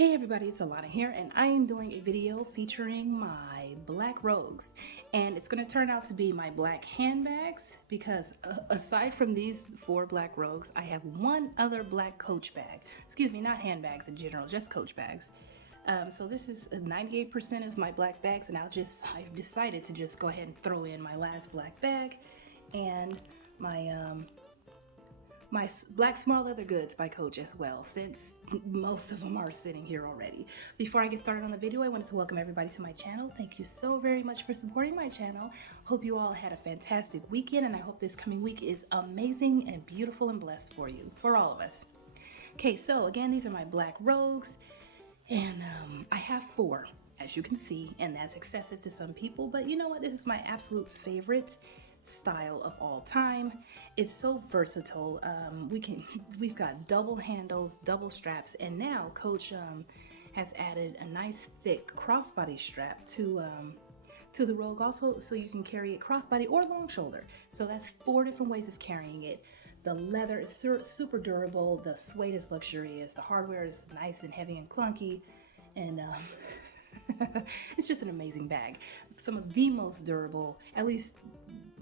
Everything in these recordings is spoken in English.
Hey everybody, it's Alana here, and I am doing a video featuring my black rogues, and it's going to turn out to be my black handbags because aside from these 4 black rogues, I have one other black coach bag. Excuse me, not handbags in general, just coach bags. So this is 98% of my black bags, and I've decided to just go ahead and throw in my last black bag and my black small leather goods by Coach as well, since most of them are sitting here already. Before I get started on the video, I wanted to welcome everybody to my channel. Thank you so very much for supporting my channel. Hope you all had a fantastic weekend, and I hope this coming week is amazing and beautiful and blessed for you, for all of us. Okay, so again, these are my black rogues, and I have 4, as you can see, and that's excessive to some people, but you know what? This is my absolute favorite style of all time. It's so versatile. We've got double handles, double straps, and now Coach has added a nice thick crossbody strap to the Rogue also, so you can carry it crossbody or long shoulder. So that's 4 different ways of carrying it. The leather is super durable, the suede is luxurious, the hardware is nice and heavy and clunky, and it's just an amazing bag. Some of the most durable, at least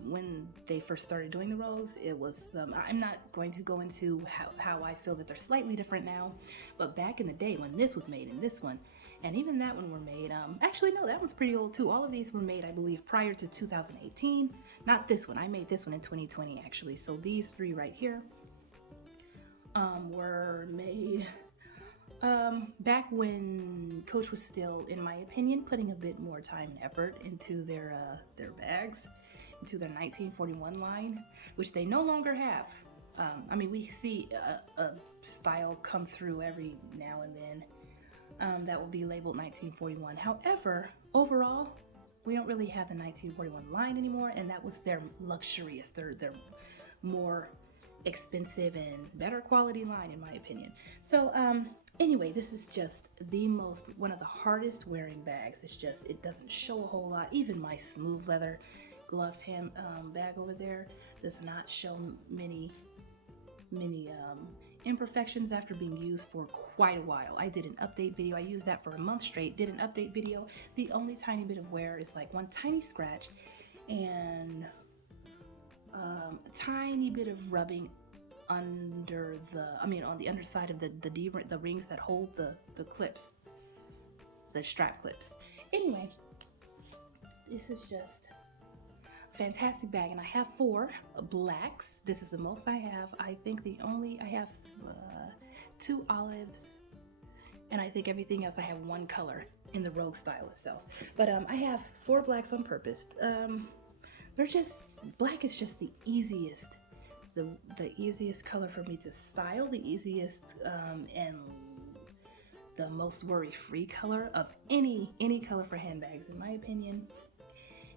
when they first started doing the rogues. It was I'm not going to go into how I feel that they're slightly different now, but back in the day when this was made and this one and even that one were made, actually no, that one's pretty old too. All of these were made, I believe, prior to 2018. Not this one. I made this one in 2020 actually. So these 3 right here were made back when Coach was still, in my opinion, putting a bit more time and effort into their bags, into their 1941 line, which they no longer have. I mean, we see a style come through every now and then that will be labeled 1941. However, overall, we don't really have the 1941 line anymore, and that was their luxurious, their more expensive and better quality line, in my opinion. So anyway, this is just one of the hardest wearing bags. It doesn't show a whole lot. Even my smooth leather gloved hand bag over there does not show many imperfections after being used for quite a while. I did an update video. I used that for a month straight, did an update video. The only tiny bit of wear is like one tiny scratch and a tiny bit of rubbing under on the underside of the rings that hold the clips, the strap clips. Anyway, this is just a fantastic bag, and I have 4 blacks. This is the most I have. I think I have 2 olives, and I think everything else I have 1 color in the Rogue style itself. But I have 4 blacks on purpose. Black is just the easiest, the easiest color for me to style, the easiest and the most worry-free color of any color for handbags, in my opinion.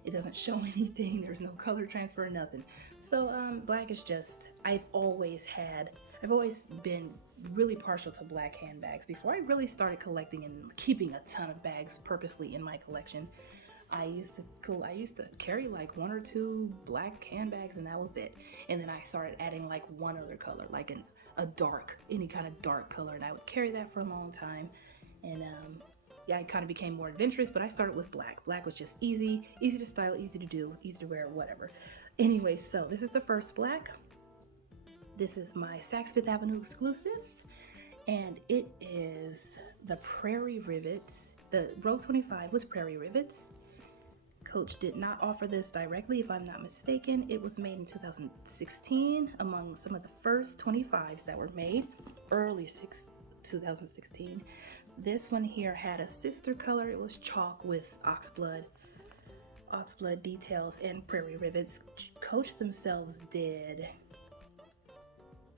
It doesn't show anything. There's no color transfer, nothing. So black is just, I've always been really partial to black handbags. Before I really started collecting and keeping a ton of bags purposely in my collection, I used to carry like 1 or 2 black handbags, and that was it. And then I started adding like 1 other color, like any kind of dark color, and I would carry that for a long time. And yeah, I kind of became more adventurous, but I started with black. Black was just easy to style, easy to do, easy to wear, whatever. Anyway, so this is the first black. This is my Saks Fifth Avenue exclusive, and it is the Prairie Rivets, the Rogue 25 with Prairie Rivets. Coach did not offer this directly, if I'm not mistaken. It was made in 2016, among some of the first 25s that were made, early 2016. This one here had a sister color. It was chalk with oxblood details and Prairie Rivets. Coach themselves did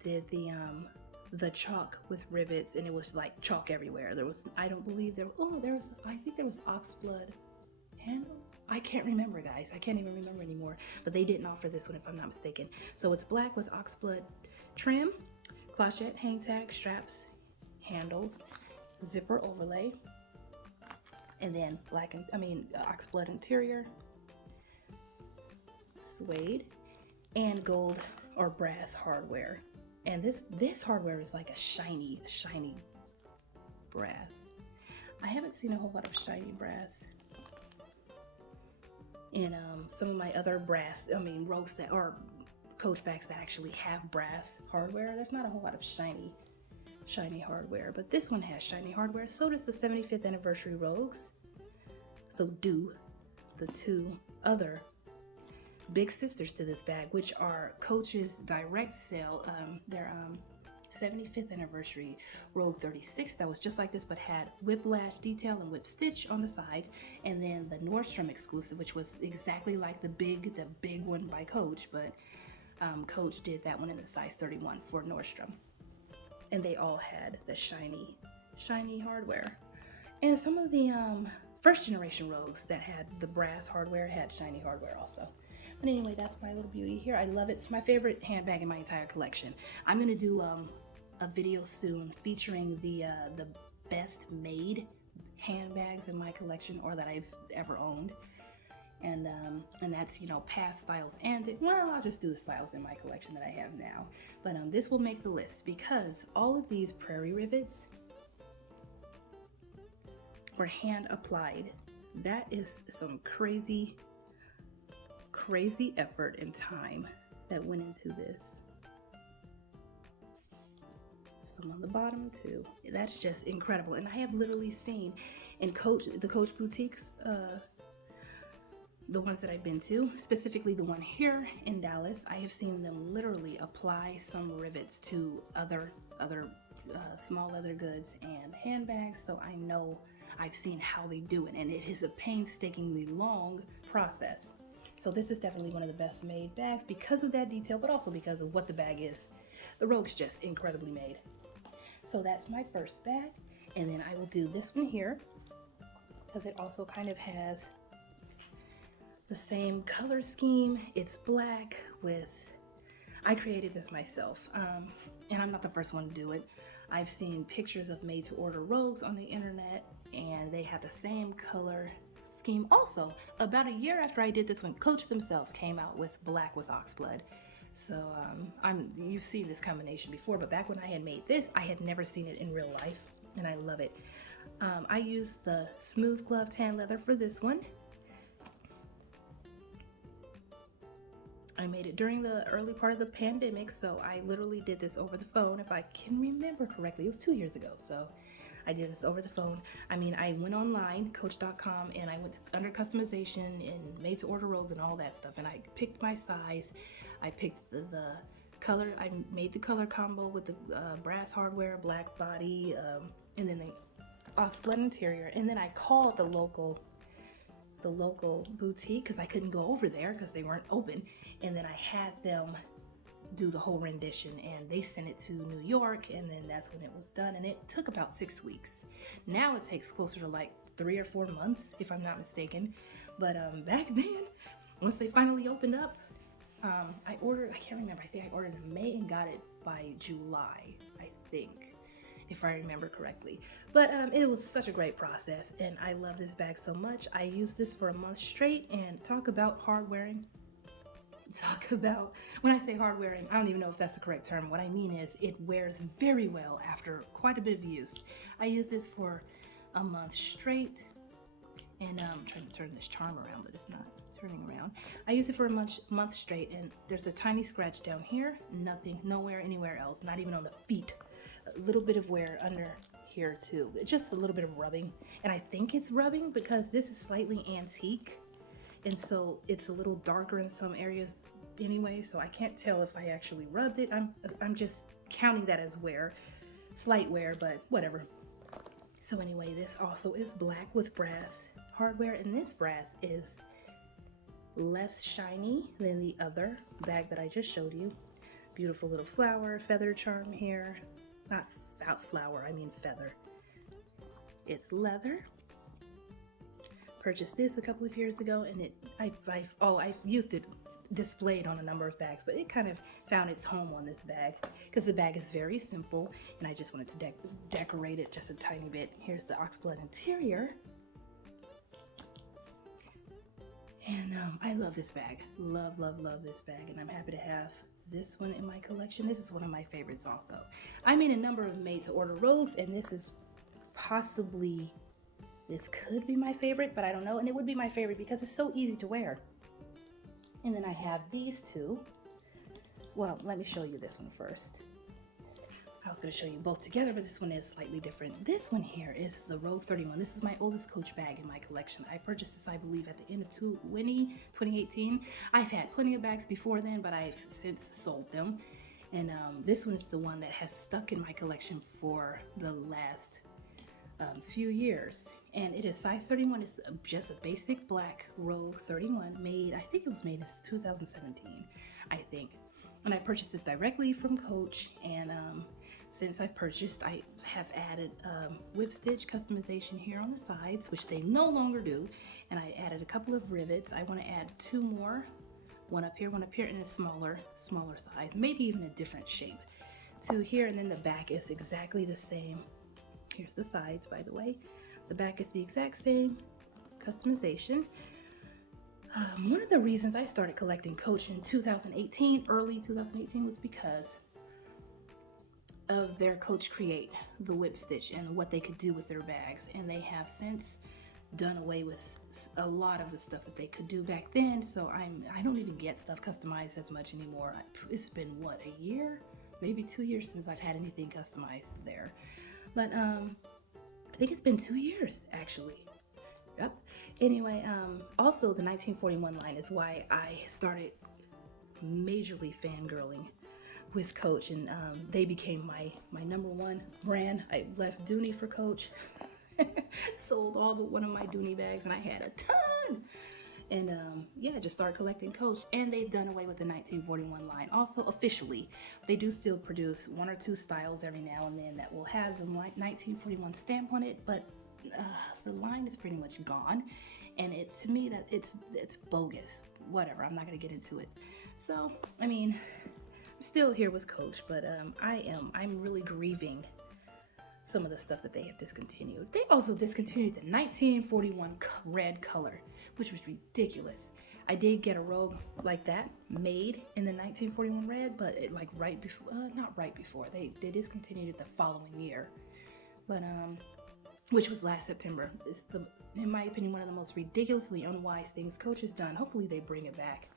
the chalk with rivets, and it was like chalk everywhere. I think there was oxblood handles. I can't remember, guys. I can't even remember anymore. But they didn't offer this one, if I'm not mistaken. So it's black with oxblood trim, clochette, hang tag, straps, handles, zipper overlay, and then oxblood interior, suede, and gold or brass hardware. And this hardware is like a shiny brass. I haven't seen a whole lot of shiny brass in some of my other brass, Rogues that are Coach bags that actually have brass hardware. There's not a whole lot of shiny hardware, but this one has shiny hardware. So does the 75th anniversary Rogues. So do the two other big sisters to this bag, which are Coach's direct sale. Their 75th anniversary Rogue 36 that was just like this but had whiplash detail and whip stitch on the side, and then the Nordstrom exclusive, which was exactly like the big one by Coach, but Coach did that one in the size 31 for Nordstrom, and they all had the shiny hardware. And some of the first generation Rogues that had the brass hardware had shiny hardware also. But anyway, that's my little beauty here. I love it. It's my favorite handbag in my entire collection. I'm gonna do a video soon featuring the best made handbags in my collection, or that I've ever owned. And that's, you know, past styles, and well, I'll just do the styles in my collection that I have now. But this will make the list because all of these prairie rivets were hand applied. That is some crazy effort and time that went into this. Some on the bottom too. That's just incredible. And I have literally seen in the Coach boutiques, the ones that I've been to, specifically the one here in Dallas, I have seen them literally apply some rivets to other small leather goods and handbags. So I know, I've seen how they do it, and it is a painstakingly long process. So this is definitely one of the best made bags because of that detail, but also because of what the bag is. The Rogue's just incredibly made. So that's my first bag. And then I will do this one here because it also kind of has the same color scheme. It's black with, I created this myself. And I'm not the first one to do it. I've seen pictures of made to order Rogues on the internet, and they have the same color scheme. Also, about a year after I did this one, Coach themselves came out with black with oxblood. So you've seen this combination before, but back when I had made this, I had never seen it in real life, and I love it. I used the smooth glove tan leather for this one. I made it during the early part of the pandemic, so I literally did this over the phone, if I can remember correctly. It was 2 years ago, so I did this over the phone. I mean, I went online, coach.com, and I went under customization and made to order Rogues and all that stuff, and I picked my size. I picked the color. I made the color combo with the brass hardware, black body, and then the oxblood interior, and then I called the local boutique because I couldn't go over there because they weren't open, and then I had them do the whole rendition, and they sent it to New York, and then that's when it was done, and it took about 6 weeks. Now it takes closer to like 3 or 4 months if I'm not mistaken, but back then, once they finally opened up, I can't remember, I think I ordered in May and got it by July, I think, if I remember correctly. But it was such a great process, and I love this bag so much. I used this for a month straight, and talk about hard wearing. When I say hard wearing, I don't even know if that's the correct term. What I mean is it wears very well after quite a bit of use. I used this for a month straight, and I'm trying to turn this charm around, but it's not turning around. I used it for a month straight, and there's a tiny scratch down here. Nothing, nowhere, anywhere else, not even on the feet. A little bit of wear under here too, just a little bit of rubbing. And I think it's rubbing because this is slightly antique, and so it's a little darker in some areas anyway, so I can't tell if I actually rubbed it. I'm just counting that as wear, slight wear, but whatever. So anyway, this also is black with brass hardware, and this brass is less shiny than the other bag that I just showed you. Beautiful little flower, feather charm here. Not flower, I mean feather. It's leather. Purchased this a couple of years ago, and I've used it displayed on a number of bags, but it kind of found its home on this bag because the bag is very simple, and I just wanted to decorate it just a tiny bit. Here's the oxblood interior, and I love this bag. Love this bag, and I'm happy to have this one in my collection. This is one of my favorites also. I made a number of made to order Rogues, and this is possibly This could be my favorite, but I don't know. And it would be my favorite because it's so easy to wear. And then I have these two. Well, let me show you this one first. I was going to show you both together, but this one is slightly different. This one here is the Rogue 31. This is my oldest Coach bag in my collection. I purchased this, I believe, at the end of 2018. I've had plenty of bags before then, but I've since sold them. And this one is the one that has stuck in my collection for the last few years. And it is size 31. It's just a basic black Rogue 31 made, I think it was made in 2017, I think. And I purchased this directly from Coach, and since I've purchased, I have added whip stitch customization here on the sides, which they no longer do, and I added a couple of rivets. I want to add two more, one up here, in a smaller size, maybe even a different shape. Two here, and then the back is exactly the same. Here's the sides, by the way. The back is the exact same customization. One of the reasons I started collecting Coach in 2018, early 2018, was because of their Coach Create, the whip stitch, and what they could do with their bags. And they have since done away with a lot of the stuff that they could do back then. So I don't even get stuff customized as much anymore. It's been, what, a year? Maybe 2 years since I've had anything customized there. But I think it's been 2 years, actually. Yep. Anyway, also the 1941 line is why I started majorly fangirling with Coach, and they became my number one brand. I left Dooney for Coach, sold all but one of my Dooney bags, and I had a ton. And yeah, I just started collecting Coach, and they've done away with the 1941 line. Also, officially, they do still produce one or two styles every now and then that will have the 1941 stamp on it, but the line is pretty much gone, and to me that it's bogus. Whatever, I'm not gonna get into it. So I mean, I'm still here with Coach, but I'm really grieving some of the stuff that they have discontinued. They also discontinued the 1941 red color, which was ridiculous. I did get a Rogue like that made in the 1941 red, but it like right before, not right before, they discontinued it the following year. But which was last September. It's in my opinion, one of the most ridiculously unwise things Coach has done. Hopefully they bring it back.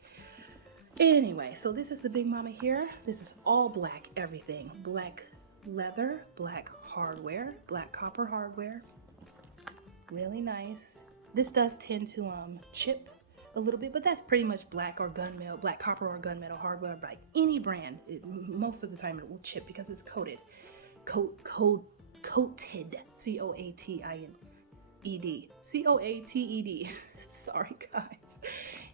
Anyway, so this is the Big Mama here. This is all black, everything. Black leather, black hardware, black copper hardware. Really nice. This does tend to chip a little bit, but that's pretty much black or gunmetal, black copper or gunmetal hardware by any brand. Most of the time it will chip because it's coated. Coated, C-O-A-T-I-N-E-D, C-O-A-T-E-D. Sorry guys.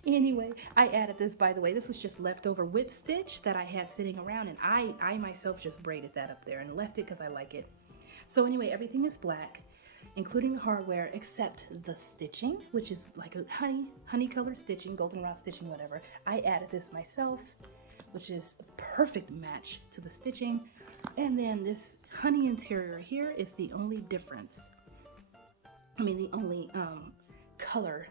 Anyway, I added this, by the way. This was just leftover whip stitch that I had sitting around, and I myself just braided that up there and left it because I like it. So anyway, everything is black, including the hardware, except the stitching, which is like a honey colored stitching, goldenrod stitching, whatever. I added this myself, which is a perfect match to the stitching. And then this honey interior here is the only difference. I mean, the only color,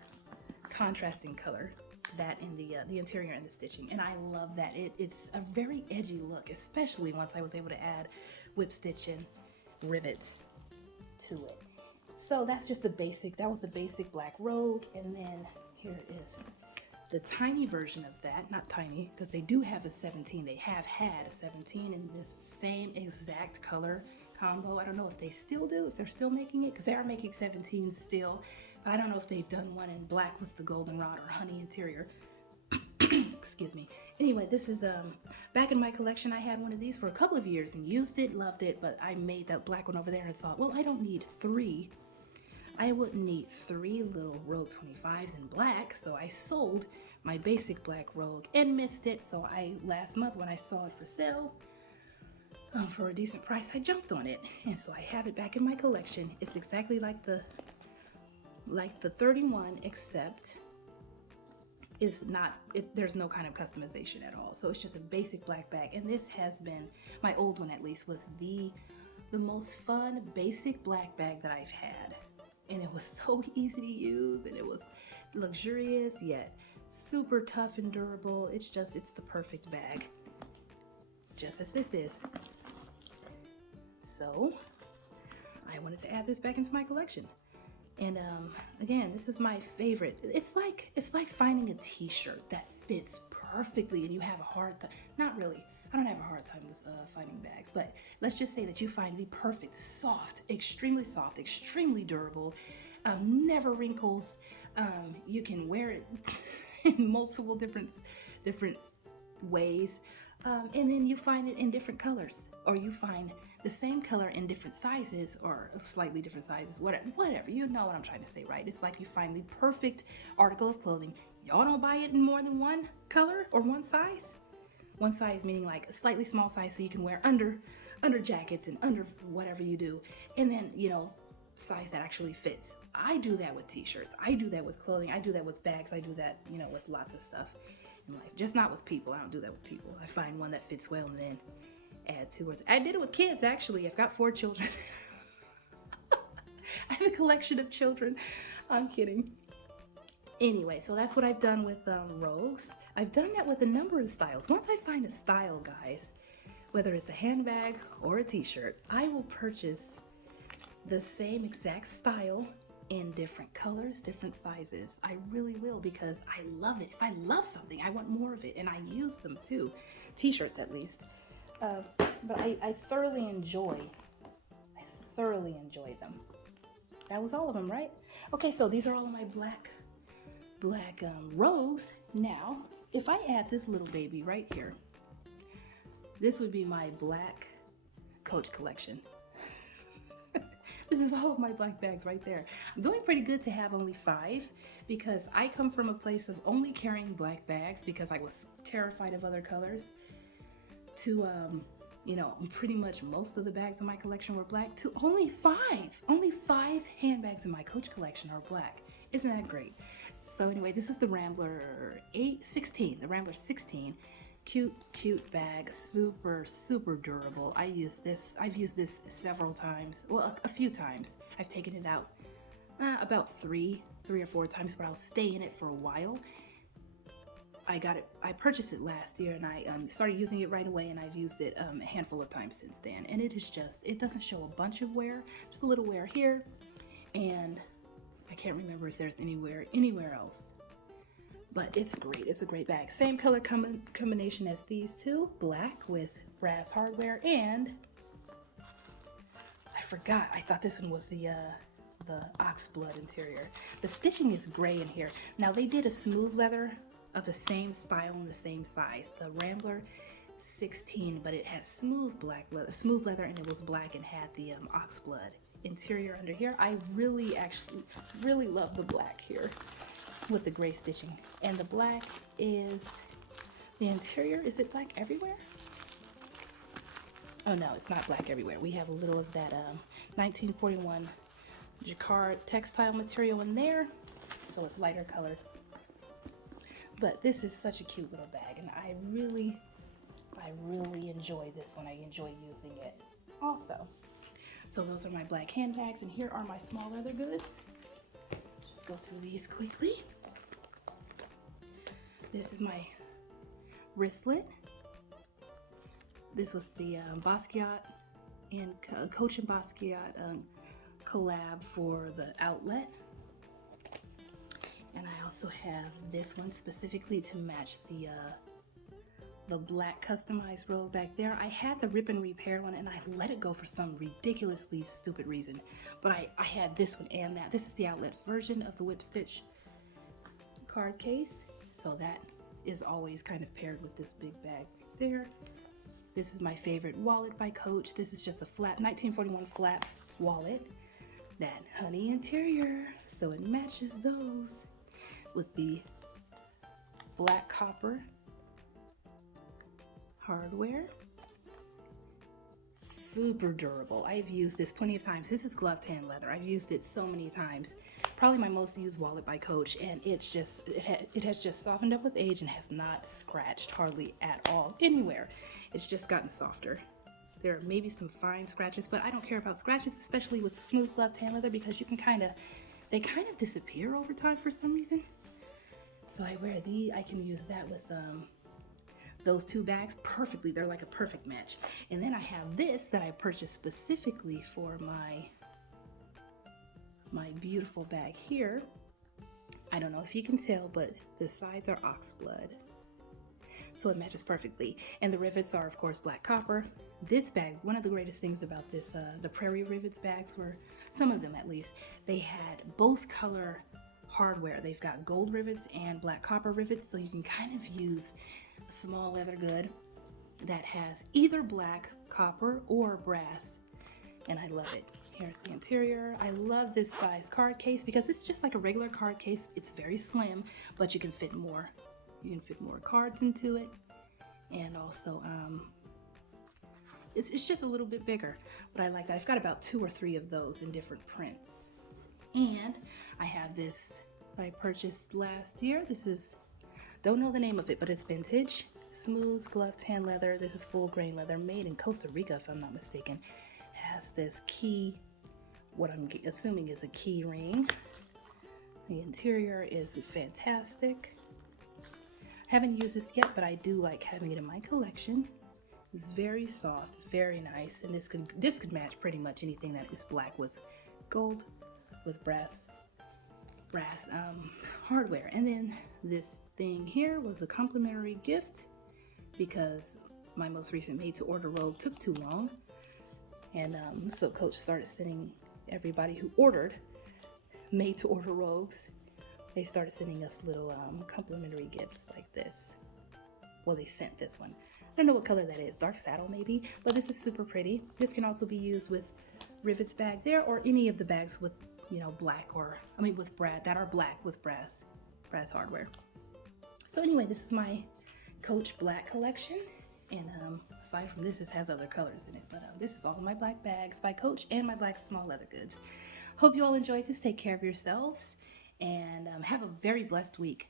contrasting color, that in the interior and the stitching. And I love that. It's a very edgy look, especially once I was able to add whip stitch and rivets to it. So that's just the basic, that was the basic black Rogue. And then here is the tiny version of that, not tiny, because they do have a 17. They have had a 17 in this same exact color combo. I don't know if they still do, if they're still making it, because they are making 17 still. But I don't know if they've done one in black with the goldenrod or honey interior. Excuse me. Anyway, this is back in my collection. I had one of these for a couple of years and used it, loved it, but I made that black one over there and thought, well, I don't need three. I wouldn't need three little Rogue 25s in black, so I sold my basic black Rogue and missed it. So last month when I saw it for sale for a decent price, I jumped on it, and so I have it back in my collection. It's exactly like the 31, except there's no kind of customization at all. So it's just a basic black bag, and this has been, my old one at least, was the most fun basic black bag that I've had. And it was so easy to use, and it was luxurious yet super tough and durable. It's the perfect bag, just as this is. So I wanted to add this back into my collection. And again, this is my favorite. It's like finding a t-shirt that fits perfectly and you have a hard time. Not really. I don't have a hard time with finding bags, but let's just say that you find the perfect soft, extremely durable, never wrinkles. You can wear it in multiple different ways, and then you find it in different colors, or you find the same color in different sizes or slightly different sizes, whatever. You know what I'm trying to say, right? It's like you find the perfect article of clothing. Y'all don't buy it in more than one color or one size. One size meaning like a slightly small size so you can wear under jackets and under whatever you do. And then, size that actually fits. I do that with t-shirts. I do that with clothing. I do that with bags. I do that, with lots of stuff in life. Just not with people. I don't do that with people. I find one that fits well and then add to it. I did it with kids, actually. I've got 4 children. I have a collection of children. I'm kidding. Anyway, so that's what I've done with Rogues. I've done that with a number of styles. Once I find a style, guys, whether it's a handbag or a t-shirt, I will purchase the same exact style in different colors, different sizes. I really will, because I love it. If I love something, I want more of it, and I use them too. T-shirts, at least. But I thoroughly enjoy them. That was all of them, right? Okay, so these are all of my black Rogues. Now, if I add this little baby right here, this would be my black Coach collection. This is all of my black bags right there. I'm doing pretty good to have only 5, because I come from a place of only carrying black bags because I was terrified of other colors, to pretty much most of the bags in my collection were black, to only 5 handbags in my Coach collection are black. Isn't that great? So anyway, this is the Rambler 16, the Rambler 16. Cute bag, super durable. I've used this several times. Well, a few times. I've taken it out about three or 4 times, but I'll stay in it for a while. I purchased it last year, and I started using it right away, and I've used it a handful of times since then. And it doesn't show a bunch of wear, just a little wear here, and I can't remember if there's anywhere else. But it's great. It's a great bag. Same color combination as these two, black with brass hardware, and I forgot. I thought this one was the oxblood interior. The stitching is gray in here. Now they did a smooth leather of the same style and the same size. The Rambler 16, but it has smooth leather, and it was black and had the oxblood interior under here. I really love the black here with the gray stitching, and the black is the interior. Is it black everywhere? Oh no, it's not black everywhere. We have a little of that 1941 jacquard textile material in there, so it's lighter colored. But this is such a cute little bag, and I really enjoy this one. I enjoy using it also. So those are my black handbags, and here are my small leather goods. Just go through these quickly. This is my wristlet. This was the Basquiat and Coach and Basquiat collab for the outlet. And I also have this one specifically to match the black customized robe back there. I had the rip and repair one, and I let it go for some ridiculously stupid reason. But I had this one and that. This is the outlet's version of the whip stitch card case. So that is always kind of paired with this big bag there. This is my favorite wallet by Coach. This is just a flap, 1941 flap wallet. That honey interior, so it matches those with the black copper hardware. Super durable. I've used this plenty of times. This is glove tan leather. I've used it so many times. Probably my most used wallet by Coach, and it has just softened up with age and has not scratched hardly at all anywhere. It's just gotten softer. There are maybe some fine scratches, but I don't care about scratches, especially with smooth glove tan leather, because they kind of disappear over time for some reason. So I wear I can use that with those 2 bags perfectly. They're like a perfect match. And then I have this that I purchased specifically for my my beautiful bag here. I don't know if you can tell, but the sides are ox blood, so it matches perfectly. And the rivets are, of course, black copper. This bag, one of the greatest things about this, the Prairie Rivets bags were, some of them at least, they had both color hardware. They've got gold rivets and black copper rivets, so you can kind of use a small leather good that has either black, copper, or brass, and I love it. Here's the interior. I love this size card case because it's just like a regular card case. It's very slim, but you can fit more. You can fit more cards into it, and also it's just a little bit bigger, but I like that. I've got about 2 or 3 of those in different prints. And I have this that I purchased last year. This is, don't know the name of it, but it's vintage, smooth gloved tan leather. This is full grain leather, made in Costa Rica, if I'm not mistaken. It has this key, what I'm assuming is a key ring. The interior is fantastic. I haven't used this yet, but I do like having it in my collection. It's very soft, very nice, and this could match pretty much anything that is black with gold, with brass hardware. And then this thing here was a complimentary gift because my most recent made to order robe took too long, and so Coach started sending everybody who ordered made to order robes, they started sending us little complimentary gifts like this. Well, they sent this one. I don't know what color that is, dark saddle maybe, but this is super pretty. This can also be used with rivets bag there, or any of the bags with, you know, black, or I mean with that are black with brass hardware. So anyway, this is my Coach black collection, and aside from this, it has other colors in it, but this is all my black bags by Coach and my black small leather goods. Hope you all enjoyed this. Take care of yourselves, and have a very blessed week.